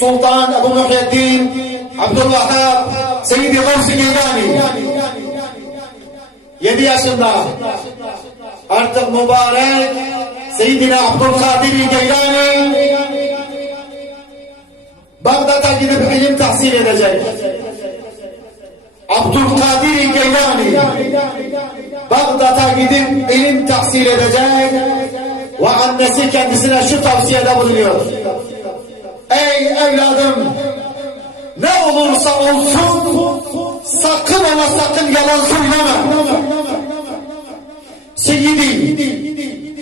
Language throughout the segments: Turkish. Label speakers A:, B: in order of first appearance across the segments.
A: Sultan Ebu Muhyiddin Abdülvahhab Seyyidi Gavsi Geylani 7 yaşında artık mübarek Seyyidina Abdülkadir Geylani Bağdat'a gidip ilim tahsil edecek. Abdülkadir Geylani Bağdat'a gidip ilim tahsil edecek ve annesi kendisine şu tavsiyede bulunuyor. Ey evladım ne olursa olsun sakın ama sakın yalan söyleme. Seyyidi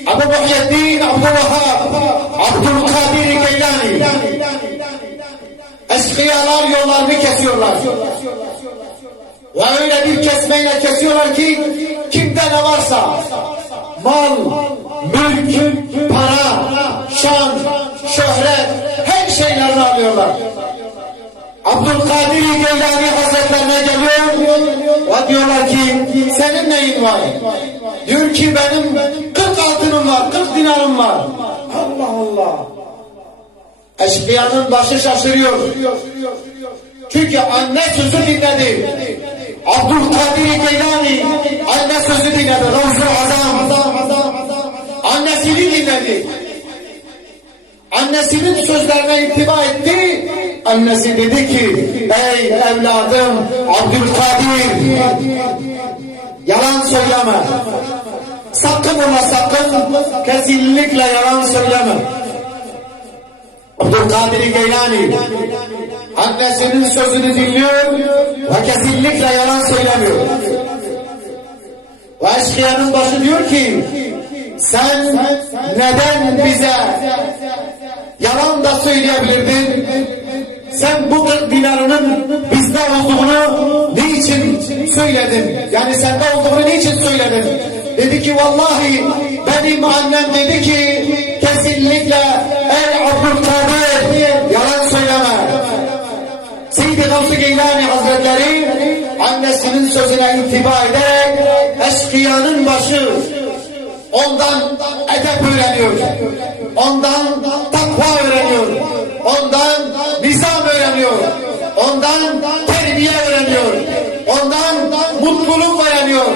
A: Ebu Muhyiddin Abdülvahhab Abdülkadir Geylani Eşkıyalar yollarını kesiyorlar. Ve öyle bir kesmeyle kesiyorlar ki kimde ne varsa mal, mülk, para, şan, şöhret şeylerini alıyorlar. Abdülkadir Geylani Hazretlerine geliyor ve diyorlar ki senin neyin var? Diyor ki benim 40 altınım var, 40 dinarım var. Allah Allah. Eşkıyanın başı şaşırıyor. Çünkü anne sözü dinledi. Abdülkadir Geylani anne sözü dinledi. Ravzu Azam. Annesini dinledi. Annesinin sözlerine intiba etti. Annesi dedi ki ey evladım Abdülkadir yalan söyleme. Sakın ola sakın kesinlikle yalan söyleme. Abdülkadir Geylani annesinin sözünü dinliyor ve kesinlikle yalan söylemiyor. Ve eşkıyanın başı diyor ki sen neden bize söyleyebilirdin? Sen bu 40 dinarının bizde olduğunu niçin söyledin? Yani sende olduğunu niçin söyledin? Dedi ki vallahi benim annem dedi ki kesinlikle ey Abdülkadir yalan söyleme. Seyyid-i Gavs-ı Geylani Hazretleri annesinin sözüne intiba ederek eşkıyanın başı ondan edep öğreniyor. Ondan takva öğreniyor öğreniyor. Ondan terbiye öğreniyor. Ondan mutluluk öğreniyor.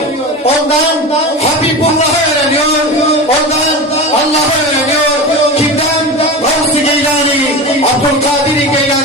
A: Ondan Habibullah'ı öğreniyor. Ondan Allah'ı öğreniyor. Kimden? Ramsi Geylani, Abdülkadir Geylani.